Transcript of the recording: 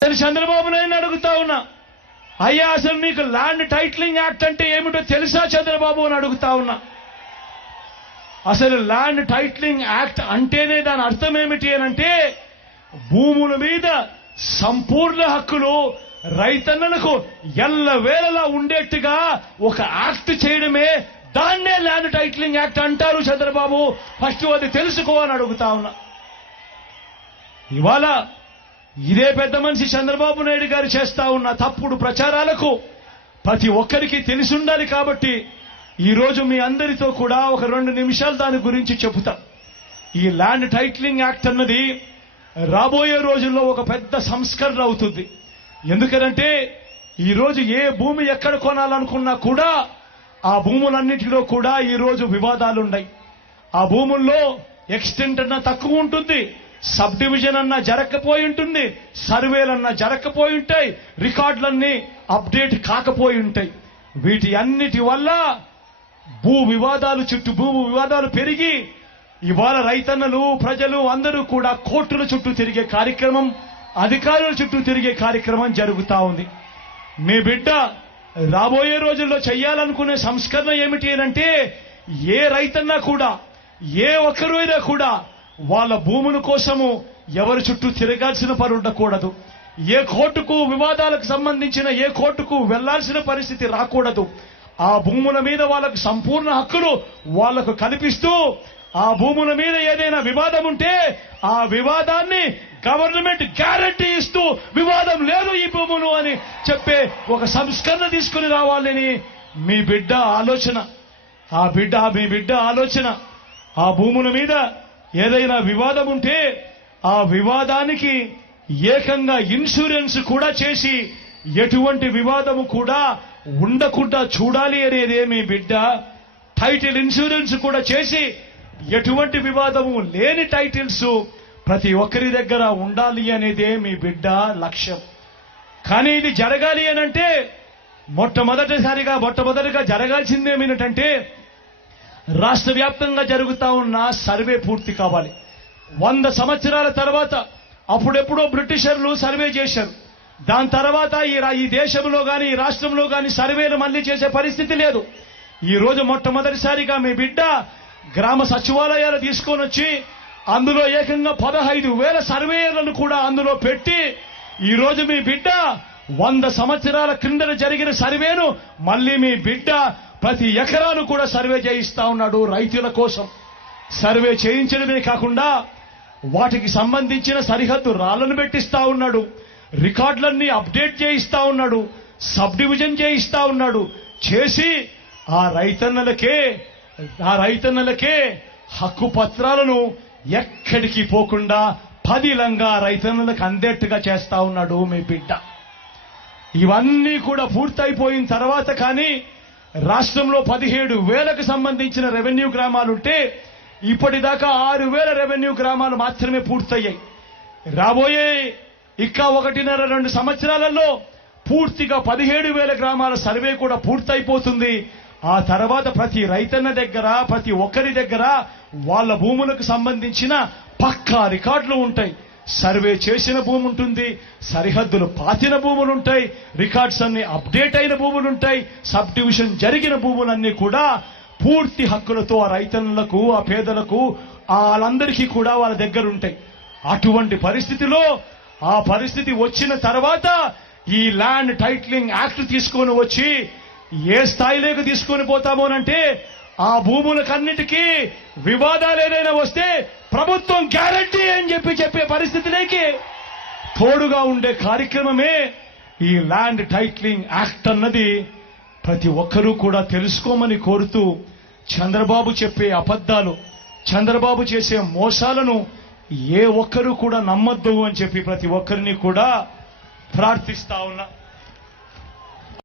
చంద్రబాబు నాయుడు అడుగుతా ఉన్నా, అయ్యా అసలు మీకు ల్యాండ్ టైటిలింగ్ యాక్ట్ అంటే ఏమిటో తెలుసా చంద్రబాబు అని అడుగుతా ఉన్నా. అసలు ల్యాండ్ టైటిలింగ్ యాక్ట్ అంటేనే దాని అర్థం ఏమిటి అనంటే భూముల మీద సంపూర్ణ హక్కులు రైతన్నలకు ఎల్లవేళలా ఉండేట్టుగా ఒక యాక్ట్ చేయడమే, దాన్నే ల్యాండ్ టైటిలింగ్ యాక్ట్ అంటారు చంద్రబాబు. ఫస్ట్ అది తెలుసుకో అని అడుగుతా ఉన్నా. ఇవాళ ఇదే పెద్ద మనిషి చంద్రబాబు నాయుడు గారు చేస్తా ఉన్న తప్పుడు ప్రచారాలకు ప్రతి ఒక్కరికి తెలిసి ఉండాలి. కాబట్టి ఈరోజు మీ అందరితో కూడా ఒక 2 నిమిషాలు దాని గురించి చెబుతా. ఈ ల్యాండ్ టైటిలింగ్ యాక్ట్ అన్నది రాబోయే రోజుల్లో ఒక పెద్ద సంస్కరణ అవుతుంది. ఎందుకనంటే ఈరోజు ఏ భూమి ఎక్కడ కొనాలనుకున్నా కూడా ఆ భూములన్నింటిలో కూడా ఈరోజు వివాదాలున్నాయి. ఆ భూముల్లో ఎక్స్టెంట్ అన్నా తక్కువ ఉంటుంది, సబ్ డివిజన్ అన్నా జరగకపోయి ఉంటుంది, సర్వేలన్నా జరగకపోయి ఉంటాయి, రికార్డులన్నీ అప్డేట్ కాకపోయి ఉంటాయి. వీటి అన్నిటి వల్ల భూ వివాదాలు పెరిగి ఇవాళ రైతన్నలు ప్రజలు అందరూ కూడా కోర్టుల చుట్టూ తిరిగే కార్యక్రమం, అధికారుల చుట్టూ తిరిగే కార్యక్రమం జరుగుతా ఉంది. మీ బిడ్డ రాబోయే రోజుల్లో చేయాలనుకునే సంస్కరణ ఏమిటి అంటే ఏ రైతన్నా కూడా ఏ ఒక్కరైనా కూడా వాళ్ళ భూముల కోసము ఎవరి చుట్టూ తిరగాల్సిన పని ఉండకూడదు. ఏ కోర్టుకు వివాదాలకు సంబంధించిన ఏ కోర్టుకు వెళ్లాల్సిన పరిస్థితి రాకూడదు. ఆ భూముల మీద వాళ్ళకు సంపూర్ణ హక్కులు వాళ్లకు కల్పిస్తూ ఆ భూముల మీద ఏదైనా వివాదం ఉంటే ఆ వివాదాన్ని గవర్నమెంట్ గ్యారంటీ ఇస్తూ వివాదం లేదు ఈ భూములు అని చెప్పే ఒక సంస్కరణ తీసుకుని రావాలని మీ బిడ్డ ఆలోచన. మీ బిడ్డ ఆలోచన ఆ భూముల మీద ఏదైనా వివాదం ఉంటే ఆ వివాదానికి ఏకంగా ఇన్సూరెన్స్ కూడా చేసి ఎటువంటి వివాదము కూడా ఉండకుండా చూడాలి అనేదే మీ బిడ్డ. టైటిల్ ఇన్సూరెన్స్ కూడా చేసి ఎటువంటి వివాదము లేని టైటిల్స్ ప్రతి ఒక్కరి దగ్గర ఉండాలి అనేదే మీ బిడ్డ లక్ష్యం. కానీ ఇది జరగాలి అనంటే మొట్టమొదటిగా జరగాల్సిందేమిటంటే రాష్ట్ర వ్యాప్తంగా జరుగుతా ఉన్న సర్వే పూర్తి కావాలి. 100 సంవత్సరాల తర్వాత అప్పుడెప్పుడో బ్రిటిషర్లు సర్వే చేశారు. దాని తర్వాత ఈ దేశంలో గాని ఈ రాష్ట్రంలో గాని సర్వేలు మళ్లీ చేసే పరిస్థితి లేదు. ఈ రోజు మొట్టమొదటిసారిగా మీ బిడ్డ గ్రామ సచివాలయాలు తీసుకొని వచ్చి అందులో ఏకంగా 15,000 సర్వేయర్లను కూడా అందులో పెట్టి ఈ రోజు మీ బిడ్డ 100 సంవత్సరాల క్రిందట జరిగిన సర్వేను మళ్లీ మీ బిడ్డ ప్రతి ఎకరాను కూడా సర్వే చేయిస్తా ఉన్నాడు. రైతుల కోసం సర్వే చేయించడమే కాకుండా వాటికి సంబంధించిన సరిహద్దు రాళ్లను పెట్టిస్తా ఉన్నాడు, రికార్డులన్నీ అప్డేట్ చేయిస్తా ఉన్నాడు, సబ్ డివిజన్ చేయిస్తా ఉన్నాడు. చేసి ఆ రైతన్నలకే హక్కు పత్రాలను ఎక్కడికి పోకుండా పదిలంగా రైతన్నలకు అందేట్టుగా చేస్తా ఉన్నాడు మీ బిడ్డ. ఇవన్నీ కూడా పూర్తయిపోయిన తర్వాత కానీ రాష్ట్రంలో 17,000కు సంబంధించిన రెవెన్యూ గ్రామాలుంటే ఇప్పటిదాకా 6,000 రెవెన్యూ గ్రామాలు మాత్రమే పూర్తయ్యాయి. రాబోయే 1.5-2 సంవత్సరాలలో పూర్తిగా 17,000 గ్రామాల సర్వే కూడా పూర్తయిపోతుంది. ఆ తర్వాత ప్రతి రైతన్న దగ్గర ప్రతి ఒక్కరి దగ్గర వాళ్ళ భూములకు సంబంధించిన పక్కా రికార్డులు ఉంటాయి. సర్వే చేసిన భూమి ఉంటుంది, సరిహద్దులు పాతిన భూములుంటాయి, రికార్డ్స్ అన్ని అప్డేట్ అయిన భూములుంటాయి, సబ్ డివిజన్ జరిగిన భూములన్నీ కూడా పూర్తి హక్కులతో ఆ రైతన్నులకు ఆ పేదలకు వాళ్ళందరికీ కూడా వాళ్ళ దగ్గర ఉంటాయి. అటువంటి పరిస్థితిలో ఆ పరిస్థితి వచ్చిన తర్వాత ఈ ల్యాండ్ టైటిలింగ్ యాక్ట్ తీసుకొని వచ్చి ఏ స్థాయిలోకి తీసుకొని పోతామోనంటే ఆ భూములకన్నిటికీ వివాదాలు ఏదైనా వస్తే ప్రభుత్వం గ్యారంటీ అని చెప్పే పరిస్థితిలోకి తోడుగా ఉండే కార్యక్రమమే ఈ ల్యాండ్ టైటిలింగ్ యాక్ట్ అన్నది. ప్రతి ఒక్కరూ కూడా తెలుసుకోమని కోరుతూ చంద్రబాబు చెప్పే అబద్ధాలు, చంద్రబాబు చేసే మోసాలను ఏ ఒక్కరూ కూడా నమ్మొద్దు అని చెప్పి ప్రతి ఒక్కరిని కూడా ప్రార్థిస్తా ఉన్నా.